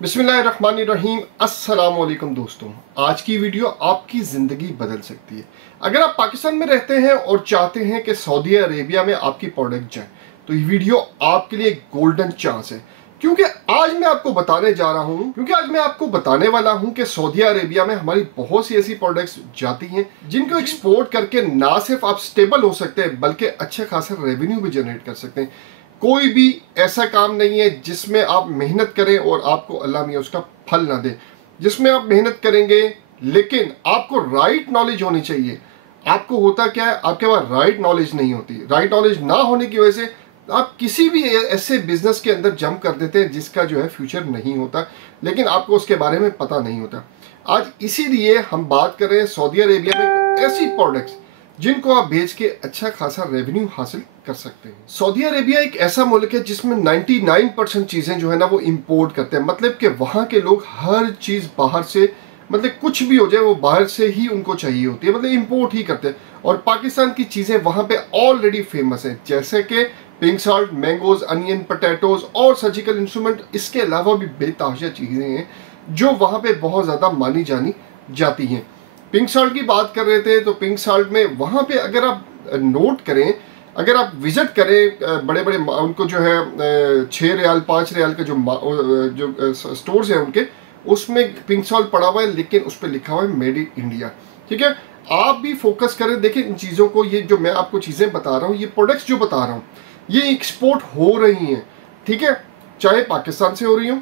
बिस्मिल्लाहिर्रहमानिर्रहीम। अस्सलाम वालेकुम दोस्तों, आज की वीडियो आपकी ज़िंदगी बदल सकती है। अगर आप पाकिस्तान में रहते हैं और चाहते हैं कि सऊदी अरेबिया में आपकी प्रोडक्ट जाए तो ये वीडियो आपके लिए एक गोल्डन चांस है, क्योंकि आज मैं आपको बताने वाला हूं कि सऊदी अरेबिया में हमारी बहुत सी ऐसी प्रोडक्ट्स जाती हैं जिनको एक्सपोर्ट करके ना सिर्फ आप स्टेबल हो सकते हैं बल्कि अच्छा खासा रेवेन्यू भी जनरेट कर सकते हैं। कोई भी ऐसा काम नहीं है जिसमें आप मेहनत करें और आपको अल्लाह मियां उसका फल ना दे। जिसमें आप मेहनत करेंगे लेकिन आपको राइट नॉलेज होनी चाहिए। आपको होता क्या है, आपके पास राइट नॉलेज नहीं होती। राइट नॉलेज ना होने की वजह से आप किसी भी ऐसे बिजनेस के अंदर जंप कर देते हैं जिसका जो है फ्यूचर नहीं होता, लेकिन आपको उसके बारे में पता नहीं होता। आज इसीलिए हम बात कर रहे हैं सऊदी अरेबिया में ऐसी प्रोडक्ट्स जिनको आप बेच के अच्छा खासा रेवेन्यू हासिल कर सकते हैं। सऊदी अरेबिया एक ऐसा मुल्क है जिसमें 99% चीजें जो है ना वो इंपोर्ट करते हैं। मतलब कि वहां के लोग हर चीज बाहर से, मतलब कुछ भी हो जाए वो बाहर से ही उनको चाहिए होती है, मतलब इंपोर्ट ही करते हैं। और पाकिस्तान की चीजें वहां पे ऑलरेडी फेमस है, जैसे कि pink salt, mangoes, onion, potatoes और सर्जिकल इंस्ट्रूमेंट। इसके अलावा भी बेतहाशा चीजें हैं जो वहां पे बहुत ज्यादा मानी जानी जाती हैं। पिंक सॉल्ट की बात कर रहे थे तो पिंक सॉल्ट में वहां पे अगर आप नोट करें, अगर आप विजिट करें बड़े बड़े उनको जो है 6 रियाल 5 रियाल का जो स्टोर्स हैं उनके, उसमें पिंक सॉल्ट पड़ा हुआ है लेकिन उस पर लिखा हुआ है मेड इन इंडिया। ठीक है, आप भी फोकस करें, देखिए इन चीज़ों को। ये जो मैं आपको चीज़ें बता रहा हूँ, ये प्रोडक्ट्स जो बता रहा हूँ, ये एक्सपोर्ट हो रही हैं। ठीक है, चाहे पाकिस्तान से हो रही हो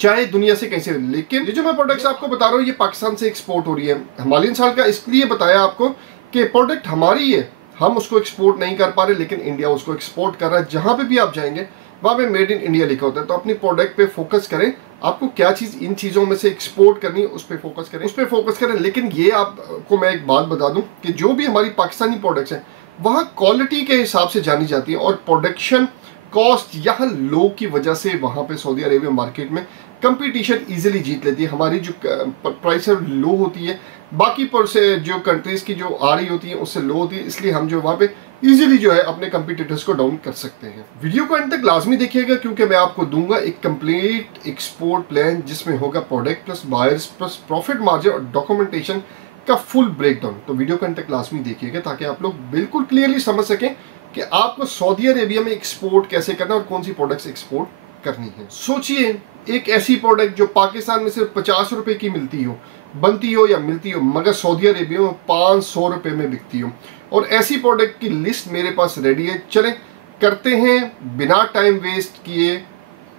चाहे दुनिया से कहीं से, लेकिन ये जो मैं प्रोडक्ट्स आपको बता रहा हूँ ये पाकिस्तान से एक्सपोर्ट हो रही है। हिमालयन साल्ट का इसलिए बताया आपको कि प्रोडक्ट हमारी है, हम उसको एक्सपोर्ट नहीं कर पा रहे लेकिन इंडिया उसको एक्सपोर्ट कर रहा है। जहां पे भी आप जाएंगे वहां पे मेड इन इंडिया लिखा होता है। तो अपनी प्रोडक्ट पे फोकस करें, आपको क्या चीज इन चीजों में से एक्सपोर्ट करनी है उस पर फोकस करें। लेकिन ये आपको मैं एक बात बता दूं कि जो भी हमारी पाकिस्तानी प्रोडक्ट्स हैं वहाँ क्वालिटी के हिसाब से जानी जाती है और प्रोडक्शन कॉस्ट यहाँ लो की वजह से वहां पे सऊदी अरेबिया मार्केट में कंपटीशन इजीली जीत लेती है। हमारी जो प्राइस है लो होती है, बाकी पर से जो कंट्रीज की जो आ रही होती है उससे लो होती है, इसलिए हम जो वहाँ पे इजीली जो है अपने कंपटीटर्स को डाउन कर सकते हैं। वीडियो को अंत तक लाजमी देखिएगा क्योंकि मैं आपको दूंगा एक कंप्लीट एक्सपोर्ट प्लान जिसमें होगा product plus buyers plus profit margin और डॉक्यूमेंटेशन का फुल ब्रेकडाउन। तो वीडियो को अंत तक लाजमी देखिएगा ताकि आप लोग बिल्कुल क्लियरली समझ सकें कि आपको सऊदी अरेबिया में एक्सपोर्ट कैसे करना और कौन सी प्रोडक्ट्स एक्सपोर्ट करनी है। सोचिए एक ऐसी प्रोडक्ट जो पाकिस्तान में सिर्फ 50 रुपए की मिलती हो, बनती हो या मिलती हो, मगर सऊदी अरेबिया में 500 रुपए में बिकती हो। और ऐसी प्रोडक्ट की लिस्ट मेरे पास रेडी है। चलें करते हैं बिना टाइम वेस्ट किए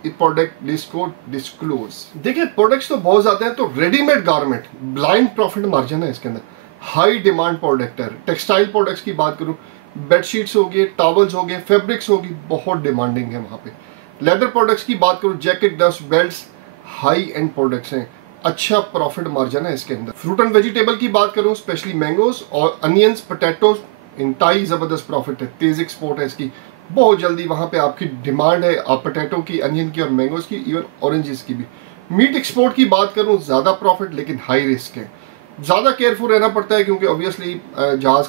प्रोडक्ट लिस्ट को डिस्क्लोज। देखिए प्रोडक्ट्स तो बहुत ज्यादा हैं, तो readymade garment blind profit margin है इसके अंदर, हाई डिमांड प्रोडक्ट है। टेक्सटाइल प्रोडक्ट्स की बात करूं, बेडशीट्स हो गए, टॉवल्स हो गए, फैब्रिक्स होगी, बहुत डिमांडिंग है वहां पे। लेदर प्रोडक्ट्स की बात करूं, jacket, dust belts, high and products हैं, अच्छा प्रॉफिट मार्जिन है इसके अंदर। फ्रूट एंड वेजिटेबल की बात करूं, स्पेशली मैंगोज और अनियंस, पोटैटोज, इंतहाई जबरदस्त प्रॉफिट है, तेज एक्सपोर्ट है इसकी, बहुत जल्दी वहां पे आपकी डिमांड है पोटैटो की, अनियन की और मैंगोज की, इवन ऑरेंजेस की भी। मीट एक्सपोर्ट की बात करूं, ज्यादा प्रॉफिट लेकिन हाई रिस्क है, ज़्यादा केयरफुल रहना पड़ता है क्योंकि ऑब्वियसली जहाज़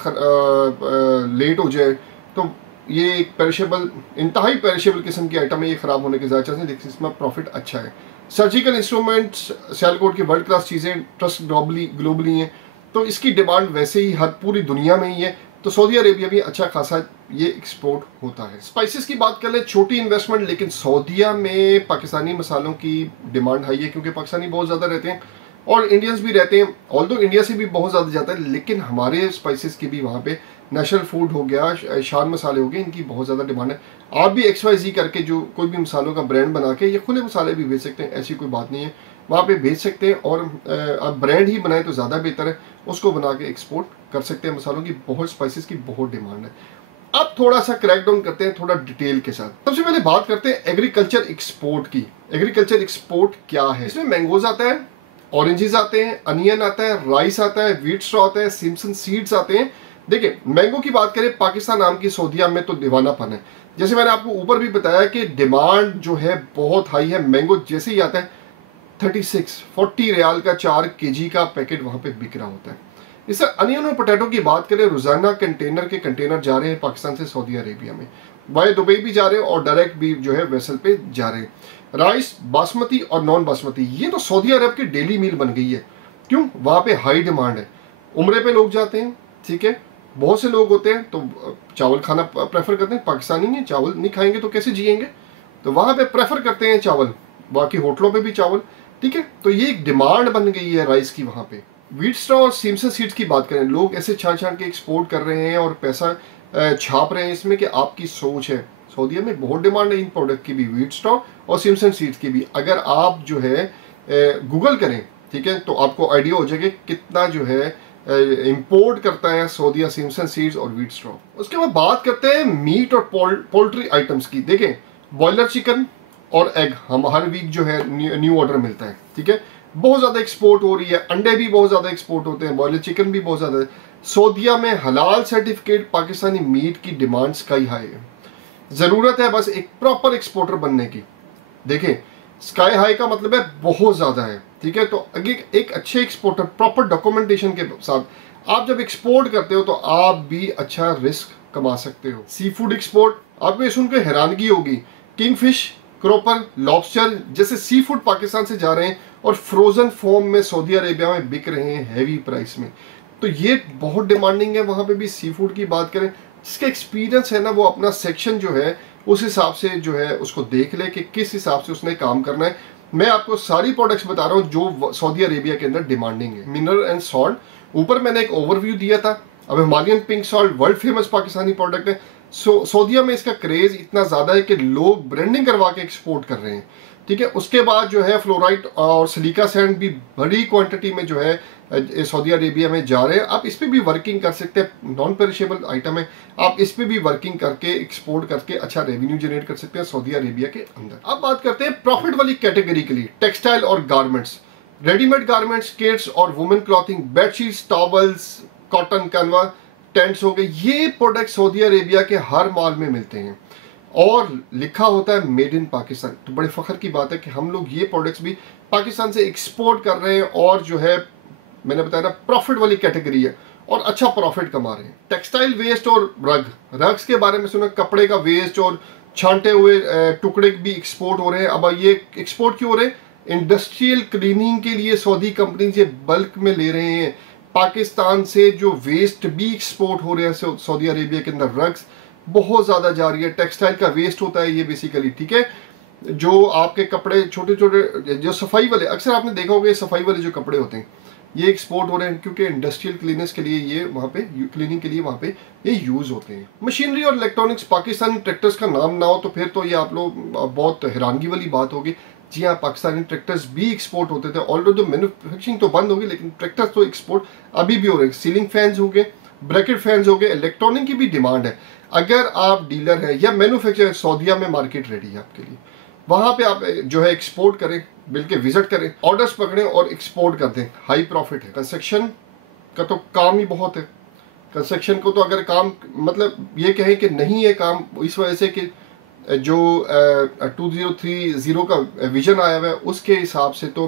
लेट हो जाए तो ये एक पेरिशेबल, इंतहाई पेरिशेबल किस्म की आइटम है, ये ख़राब होने के ज़्यादा चांस है, लेकिन इसमें प्रॉफिट अच्छा है। सर्जिकल इंस्ट्रूमेंट्स, सियालकोट की वर्ल्ड क्लास चीज़ें, ट्रस्ट ग्लोबली हैं, तो इसकी डिमांड वैसे ही हर पूरी दुनिया में ही है। तो सऊदी अरेबिया भी अच्छा खासा ये एक्सपोर्ट होता है। स्पाइसेस की बात कर ले, छोटी इन्वेस्टमेंट, लेकिन सऊदीया में पाकिस्तानी मसालों की डिमांड हाई है क्योंकि पाकिस्तानी बहुत ज़्यादा रहते हैं और इंडियंस भी रहते हैं। ऑल्दो इंडिया से भी बहुत ज़्यादा जाता है, लेकिन हमारे स्पाइसेस की भी वहाँ पे नेशनल फूड हो गया, शान मसाले हो गए, इनकी बहुत ज़्यादा डिमांड है। आप भी XYZ करके जो कोई भी मसालों का ब्रांड बना के ये खुले मसाले भी बेच सकते हैं, ऐसी कोई बात नहीं है, वहाँ पे बेच सकते हैं। और आप ब्रांड ही बनाए तो ज़्यादा बेहतर है, उसको बना के एक्सपोर्ट कर सकते हैं। मसालों की बहुत, स्पाइसेस की बहुत डिमांड है। अब थोड़ा सा क्रैक डाउन करते हैं थोड़ा डिटेल के साथ। सबसे पहले बात करते हैं एग्रीकल्चर एक्सपोर्ट की। एग्रीकल्चर एक्सपोर्ट क्या है? इसमें मैंगोज आता है, ऑरेंजेस आते हैं, अनियन आता है, राइस आता है, व्हीट स्ट्रॉ आता है, सिम्सन सीड्स आते हैं। देखिए मैंगो की बात करें, पाकिस्तान नाम की सऊदीया में तो दीवानापन है। जैसे मैंने आपको ऊपर भी बताया कि डिमांड जो है बहुत हाई है। मैंगो जैसे ही आता है 40 रियाल का 4 kg का पैकेट वहां पे बिक रहा होता है। इससे अनियन और पोटैटो की बात करें, रोजाना कंटेनर जा रहे हैं पाकिस्तान से सऊदी अरेबिया में, वाया दुबई भी जा रहे हैं और डायरेक्ट भी जो है वेसल पे जा रहे हैं। राइस बासमती और नॉन बासमती, ये तो सऊदी अरब की डेली मील बन गई है। क्यों? वहाँ पे हाई डिमांड है, उम्रे पे लोग जाते हैं, ठीक है, बहुत से लोग होते हैं तो चावल खाना प्रेफर करते हैं। पाकिस्तानी नहीं, चावल नहीं खाएंगे तो कैसे जिएंगे, तो वहाँ पे प्रेफर करते हैं चावल, बाकी होटलों पे भी चावल, ठीक है। तो ये एक डिमांड बन गई है राइस की वहाँ पे। व्हीट स्ट्रॉ और सिमसन सीड्स की बात करें, लोग ऐसे छान छान के एक्सपोर्ट कर रहे हैं और पैसा छाप रहे हैं इसमें कि आपकी सोच है। सऊदीया में बहुत डिमांड है इन प्रोडक्ट की भी, व्हीट स्ट्रॉ और सिमसन सीड्स की भी। अगर आप जो है गूगल करें, ठीक है, तो आपको आइडिया हो जाएगा कितना जो है इंपोर्ट करता है सऊदीया सिमसन सीड्स और व्हीट स्ट्रॉ। उसके बाद बात करते हैं मीट और पोल्ट्री आइटम्स की। देखें, बॉयलर चिकन और एग हम हर वीक जो है न्यू ऑर्डर मिलता है, ठीक है, बहुत ज्यादा एक्सपोर्ट हो रही है। अंडे भी बहुत ज्यादा एक्सपोर्ट होते हैं, बॉयलर चिकन भी बहुत ज्यादा है। सऊदीया में हलाल सर्टिफिकेट पाकिस्तानी मीट की डिमांड स्काई हाई है। जरूरत है बस एक प्रॉपर एक्सपोर्टर बनने की। देखें, स्काई हाई का मतलब है बहुत ज्यादा है, ठीक है। तो एक अच्छे एक्सपोर्टर प्रॉपर डॉक्यूमेंटेशन के साथ आप जब एक्सपोर्ट करते हो तो आप भी अच्छा रिस्क कमा सकते हो। सी फूड एक्सपोर्ट, आपको ये सुनकर हैरानगी होगी, किंगफिश, क्रोपर, लॉबस्टर जैसे सी फूड पाकिस्तान से जा रहे हैं और फ्रोजन फॉर्म में सऊदी अरेबिया में बिक रहे हैं हैवी प्राइस में। तो ये बहुत डिमांडिंग है वहां पे भी। सी फूड की बात करें, जिसका एक्सपीरियंस है ना, वो अपना सेक्शन जो है उस हिसाब से जो है उसको देख ले कि किस हिसाब से उसने काम करना है। मैं आपको सारी प्रोडक्ट्स बता रहा हूँ जो सऊदी अरेबिया के अंदर डिमांडिंग है। मिनरल एंड सॉल्ट, ऊपर मैंने एक ओवरव्यू दिया था। अब Himalayan pink salt world famous Pakistani product है। सऊदीया में इसका क्रेज इतना ज्यादा है कि लोग ब्रांडिंग करवा के एक्सपोर्ट कर रहे हैं, ठीक है। उसके बाद जो है फ्लोराइड और सिलिका सैंड भी बड़ी क्वांटिटी में जो है सऊदी अरेबिया में जा रहे हैं। आप इस पे भी वर्किंग कर सकते हैं, नॉन पेरिशेबल आइटम है, आप इस पे भी वर्किंग करके एक्सपोर्ट करके अच्छा रेवेन्यू जनरेट कर सकते हैं सऊदी अरेबिया के अंदर। अब बात करते हैं प्रॉफिट वाली कैटेगरी के लिए, टेक्सटाइल और गारमेंट्स, रेडीमेड गारमेंट्स, किड्स और women clothing, bedsheets, towels, cotton, Canva, tents हो गए। ये प्रोडक्ट सऊदी अरेबिया के हर मॉल में मिलते हैं और लिखा होता है मेड इन पाकिस्तान। तो बड़े फख्र की बात है कि हम लोग ये प्रोडक्ट्स भी पाकिस्तान से एक्सपोर्ट कर रहे हैं और जो है मैंने बताया ना प्रॉफिट वाली कैटेगरी है और अच्छा प्रॉफिट कमा रहे हैं। टेक्सटाइल वेस्ट और रग्स के बारे में सुना, कपड़े का वेस्ट और छांटे हुए टुकड़े भी एक्सपोर्ट हो रहे हैं। अब ये एक्सपोर्ट क्यों हो रहे हैं? इंडस्ट्रियल क्लीनिंग के लिए सऊदी कंपनी ये बल्क में ले रहे हैं। पाकिस्तान से जो वेस्ट भी एक्सपोर्ट हो रहे हैं सऊदी अरेबिया के अंदर, रग्स बहुत ज्यादा जा रही है। टेक्सटाइल का वेस्ट होता है ये बेसिकली, ठीक है, जो आपके कपड़े छोटे छोटे जो सफाई वाले, अक्सर आपने देखा होगा सफाई वाले जो कपड़े होते हैं ये एक्सपोर्ट हो रहे हैं क्योंकि इंडस्ट्रियल क्लीनेस के लिए ये वहाँ पे क्लीनिंग के लिए वहाँ पे ये यूज होते हैं। मशीनरी और इलेक्ट्रॉनिक्स, पाकिस्तानी ट्रैक्टर्स का नाम ना हो तो फिर तो ये आप लोग बहुत हैरानगी वाली बात होगी। जी हाँ, पाकिस्तानी ट्रैक्टर्स भी एक्सपोर्ट होते थे, ऑलरेडी मैन्युफैक्चरिंग तो बंद होगी लेकिन ट्रैक्टर्स तो एक्सपोर्ट अभी भी हो रहे हैं। सीलिंग फैंस हो गए, ब्रैकेट फैंस हो गए, इलेक्ट्रॉनिक की भी डिमांड है। अगर आप डीलर हैं या मैन्युफैक्चरर, सऊदीया में मार्केट रेडी है आपके लिए, वहां पे आप जो है एक्सपोर्ट करें, बिल्कुल विजिट करें, ऑर्डर्स पकड़ें और एक्सपोर्ट कर दें, हाई प्रॉफिट है। कंस्ट्रक्शन का तो काम ही बहुत है। कंस्ट्रक्शन को तो अगर काम मतलब ये कहें कि नहीं है काम, इस वजह से कि जो 2030 का विजन आया हुआ है उसके हिसाब से तो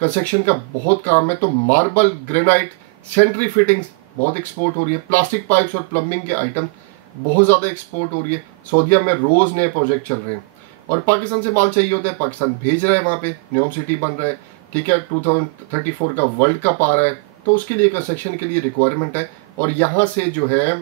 कंस्ट्रक्शन का बहुत काम है। तो मार्बल, ग्रेनाइट, सेंट्री फिटिंग्स बहुत एक्सपोर्ट हो रही है। प्लास्टिक पाइप्स और प्लम्बिंग के आइटम बहुत ज़्यादा एक्सपोर्ट हो रही है। सऊदीया में रोज़ नए प्रोजेक्ट चल रहे हैं और पाकिस्तान से माल चाहिए होता है, पाकिस्तान भेज रहा है, वहाँ पे न्यूम सिटी बन रहा है, ठीक है, 2034 का वर्ल्ड कप आ रहा है तो उसके लिए कंस्ट्रक्शन के लिए रिक्वायरमेंट है और यहाँ से जो है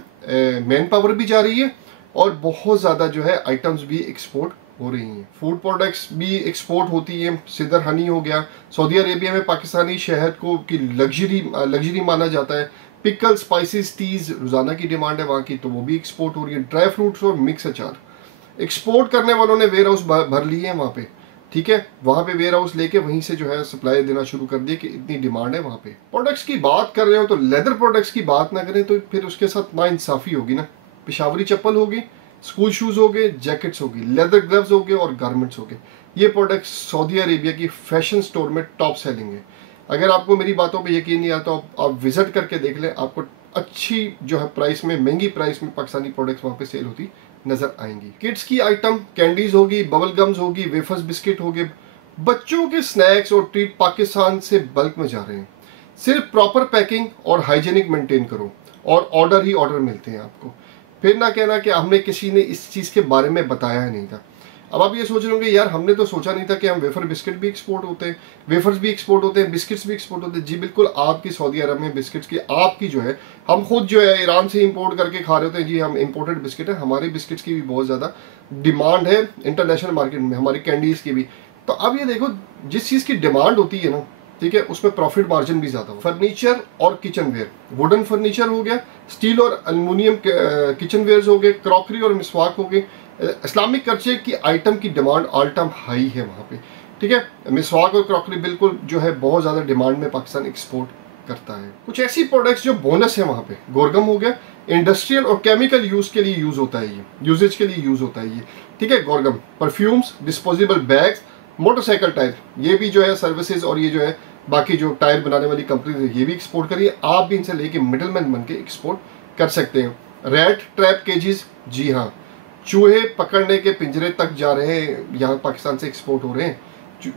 मैन पावर भी जा रही है और बहुत ज़्यादा जो है आइटम्स भी एक्सपोर्ट हो रही हैं। फूड प्रोडक्ट्स भी एक्सपोर्ट होती हैं। सिदर हनी हो गया, सऊदी अरेबिया में पाकिस्तानी शहद को की लग्जरी माना जाता है। पिकल, स्पाइसेस, टीज रोजाना की डिमांड है वहाँ की, तो वो भी एक्सपोर्ट हो रही है। ड्राई फ्रूट्स और मिक्स अचार एक्सपोर्ट करने वालों ने वेयर हाउस भर लिए हैं वहाँ पे, ठीक है, वहाँ पे वेयर हाउस लेके वहीं से जो है सप्लाई देना शुरू कर दिए कि इतनी डिमांड है वहाँ पे। प्रोडक्ट्स की बात कर रहे हो तो लेदर प्रोडक्ट्स की बात ना करें तो फिर उसके साथ ना इंसाफी होगी ना। पेशावरी चप्पल होगी, स्कूल शूज हो गए, जैकेट्स होगी, लेदर ग्लव्स हो गए और गारमेंट्स हो गए। ये प्रोडक्ट्स सऊदी अरेबिया की फैशन स्टोर में टॉप सेलिंग है। अगर आपको मेरी बातों पे यकीन नहीं आता तो आप विजिट करके देख लें, आपको अच्छी जो है प्राइस में, महंगी प्राइस में पाकिस्तानी प्रोडक्ट्स वहाँ पे सेल होती नजर आएंगी। किड्स की आइटम, कैंडीज होगी, बबल गम्स होगी, वेफर्स बिस्किट होगे, बच्चों के स्नैक्स और ट्रीट पाकिस्तान से बल्क में जा रहे हैं। सिर्फ प्रॉपर पैकिंग और हाइजीनिक मेंटेन करो और ऑर्डर ही ऑर्डर मिलते हैं आपको। फिर ना कहना कि हमने किसी ने इस चीज़ के बारे में बताया नहीं था। अब आप ये सोच रहे होंगे यार हमने तो सोचा नहीं था कि हम वेफर बिस्किट भी एक्सपोर्ट होते हैं, वेफर्स भी एक्सपोर्ट होते हैं, बिस्किट्स भी एक्सपोर्ट होते हैं। जी बिल्कुल, आपकी सऊदी अरब में बिस्किट्स की आपकी जो है, हम खुद जो है ईरान से इंपोर्ट करके खा रहे होते हैं जी, हम इंपोर्टेड बिस्किट है, हमारे बिस्किट्स की भी बहुत ज़्यादा डिमांड है इंटरनेशनल मार्केट में, हमारी कैंडीज़ की भी। तो अब ये देखो, जिस चीज़ की डिमांड होती है ना, ठीक है, उसमें प्रॉफिट मार्जिन भी ज़्यादा हो। फर्नीचर और किचन वेयर, वुडन फर्नीचर हो गया, स्टील और एल्युमिनियम किचन वेयर्स हो गए, क्रॉकरी और मिसवाक हो गए। इस्लामिक कल्चर की आइटम की डिमांड ऑल टाइम हाई है वहाँ पे, ठीक है। मिसवाक और क्रॉकरी बिल्कुल जो है बहुत ज़्यादा डिमांड में पाकिस्तान एक्सपोर्ट करता है। कुछ ऐसी प्रोडक्ट्स जो बोनस है वहाँ पे, गोरगम हो गया, इंडस्ट्रियल और केमिकल यूज़ के लिए यूज़ होता है ये, यूजेज के लिए यूज़ होता है ये, ठीक है। गोरगम, perfumes, disposable bags, motorcycle tyre, ये भी जो है सर्विसेज, और ये जो है बाकी जो टायर बनाने वाली कंपनी है ये भी एक्सपोर्ट करिए, आप भी इनसे लेके मिडलमैन बन के एक्सपोर्ट कर सकते हैं। रैट ट्रैप केजीज, जी हाँ, चूहे पकड़ने के पिंजरे तक जा रहे हैं, यहाँ पाकिस्तान से एक्सपोर्ट हो रहे हैं।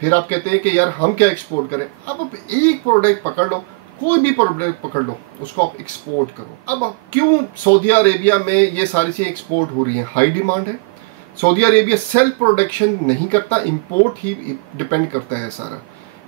फिर आप कहते हैं कि यार हम क्या एक्सपोर्ट करें। अब एक प्रोडक्ट पकड़ लो, कोई भी प्रोडक्ट पकड़ लो, उसको आप एक्सपोर्ट करो। अब क्यों सऊदी अरेबिया में ये सारी चीज़ें एक्सपोर्ट हो रही हैं? हाई डिमांड है। सऊदी अरेबिया सेल्फ प्रोडक्शन नहीं करता, इंपोर्ट ही डिपेंड करता है सारा।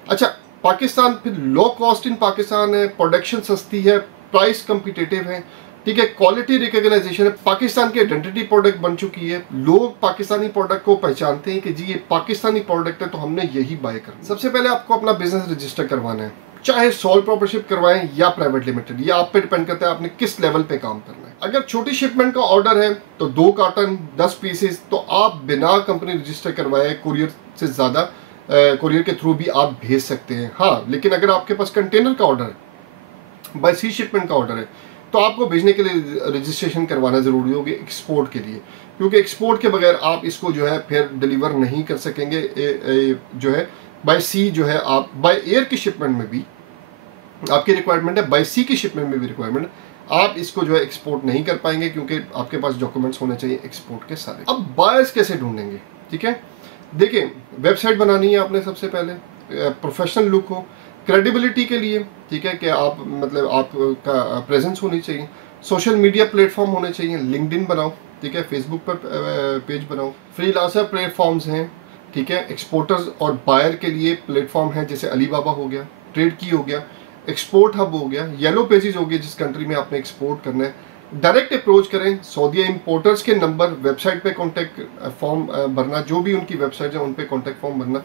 अच्छा, पाकिस्तान फिर लो कॉस्ट इन पाकिस्तान है, प्रोडक्शन सस्ती है, प्राइस कम्पिटिटिव है, ठीक है, क्वालिटी रिकॉग्नाइजेशन है, पाकिस्तान की आइडेंटिटी प्रोडक्ट बन चुकी है। लोग पाकिस्तानी प्रोडक्ट को पहचानते हैं कि जी ये पाकिस्तानी प्रोडक्ट है तो हमने यही बाय करना। सबसे पहले आपको अपना बिजनेस रजिस्टर करवाना है, चाहे सोल प्रोप्राइटरशिप करवाएं या प्राइवेट लिमिटेड, ये आप पे डिपेंड करता है आपने किस लेवल पे काम करना है। अगर छोटी शिपमेंट का ऑर्डर है तो 2 कार्टन 10 पीसेस तो आप बिना कंपनी रजिस्टर करवाए कुरियर से ज़्यादा कुरियर के थ्रू भी आप भेज सकते हैं। हाँ, लेकिन अगर आपके पास कंटेनर का ऑर्डर है, बाय सी शिपमेंट का ऑर्डर है, तो आपको भेजने के लिए रजिस्ट्रेशन करवाना ज़रूरी होगी एक्सपोर्ट के लिए, क्योंकि एक्सपोर्ट के बगैर आप इसको जो है फिर डिलीवर नहीं कर सकेंगे। जो है बाय सी जो है, आप बाय एयर की शिपमेंट में भी आपकी रिक्वायरमेंट है, बाय सी की शिपमेंट में भी रिक्वायरमेंट है, आप इसको जो है एक्सपोर्ट नहीं कर पाएंगे क्योंकि आपके पास डॉक्यूमेंट्स होने चाहिए एक्सपोर्ट के सारे। अब बायर्स कैसे ढूंढेंगे? ठीक है, देखिए, वेबसाइट बनानी है आपने सबसे पहले, प्रोफेशनल लुक हो, क्रेडिबिलिटी के लिए, ठीक है, कि आप मतलब आपका प्रेजेंस होनी चाहिए, सोशल मीडिया प्लेटफॉर्म होने चाहिए, लिंक्डइन बनाओ, ठीक है, फेसबुक पर पेज बनाओ, फ्रीलांसर प्लेटफॉर्म्स हैं, ठीक है, एक्सपोर्टर्स और बायर के लिए प्लेटफॉर्म है जैसे अलीबाबा हो गया, ट्रेड की हो गया, एक्सपोर्ट हब हो गया, येलो पेजेस हो गया जिस कंट्री में आपने एक्सपोर्ट करना है। डायरेक्ट अप्रोच करें, सऊदी इंपोर्टर्स के नंबर, वेबसाइट पे कॉन्टैक्ट फॉर्म भरना, जो भी उनकी वेबसाइट है उन पे कॉन्टैक्ट फॉर्म भरना।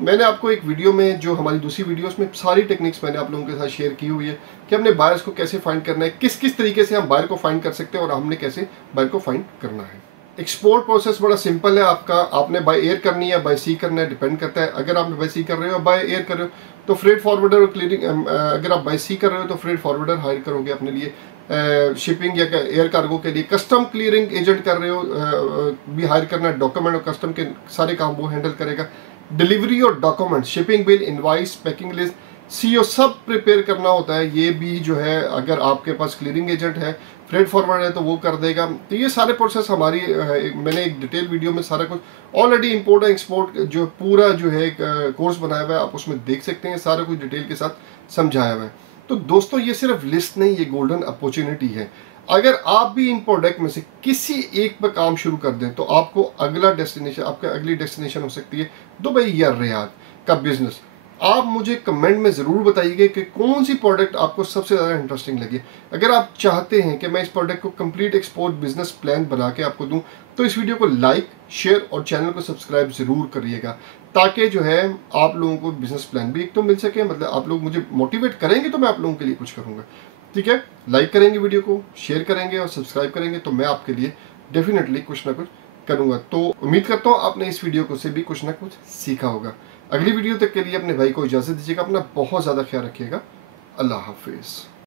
मैंने आपको एक वीडियो में, जो हमारी दूसरी वीडियोस में सारी टेक्निक्स मैंने आप लोगों के साथ शेयर की हुई है कि हमने बायर्स को कैसे फाइंड करना है, किस किस तरीके से हम बायर को फाइंड कर सकते हैं और हमने कैसे बायर को फाइंड करना है। एक्सपोर्ट प्रोसेस बड़ा सिंपल है आपका, आपने बाय एयर करनी है बाय सी करना है, डिपेंड करता है। अगर आप बाय सी कर रहे हो बाय एयर कर रहे हो तो फ्रेट फॉरवर्डर और क्लियरिंग, अगर आप बाय सी कर रहे हो तो फ्रेट फॉरवर्डर हायर करोगे अपने लिए, शिपिंग या एयर कार्गो के लिए कस्टम क्लियरिंग एजेंट कर रहे हो भी हायर करना है, डॉक्यूमेंट और कस्टम के सारे काम वो हैंडल करेगा। डिलीवरी और document, shipping bill, invoice, packing list, CO सब प्रिपेयर करना होता है, ये भी जो है अगर आपके पास क्लियरिंग एजेंट है, फ्रेट फॉरवर्ड है तो वो कर देगा। तो ये सारे प्रोसेस हमारी मैंने एक डिटेल वीडियो में सारा कुछ ऑलरेडी इंपोर्ट और एक्सपोर्ट जो पूरा जो है कोर्स बनाया हुआ है, आप उसमें देख सकते हैं, सारा कुछ डिटेल के साथ समझाया हुआ है। तो दोस्तों ये सिर्फ लिस्ट नहीं, ये गोल्डन अपॉर्चुनिटी है। अगर आप भी इन प्रोडक्ट में से किसी एक पर काम शुरू कर दें तो आपको अगला डेस्टिनेशन, आपका अगली डेस्टिनेशन हो सकती है दुबई या रियाद का बिजनेस। आप मुझे कमेंट में ज़रूर बताइए कि कौन सी प्रोडक्ट आपको सबसे ज़्यादा इंटरेस्टिंग लगी। अगर आप चाहते हैं कि मैं इस प्रोडक्ट को कंप्लीट एक्सपोर्ट बिजनेस प्लान बना के आपको दूं तो इस वीडियो को लाइक, शेयर और चैनल को सब्सक्राइब ज़रूर करिएगा, ताकि जो है आप लोगों को बिजनेस प्लान भी एक तो मिल सके, मतलब आप लोग मुझे मोटिवेट करेंगे तो मैं आप लोगों के लिए कुछ करूँगा। ठीक है, लाइक करेंगे वीडियो को, शेयर करेंगे और सब्सक्राइब करेंगे तो मैं आपके लिए डेफिनेटली कुछ ना कुछ करूँगा। तो उम्मीद करता हूँ आपने इस वीडियो को से भी कुछ ना कुछ सीखा होगा। अगली वीडियो तक के लिए अपने भाई को इजाज़त दीजिएगा, अपना बहुत ज़्यादा ख्याल रखिएगा। अल्लाह हाफिज़।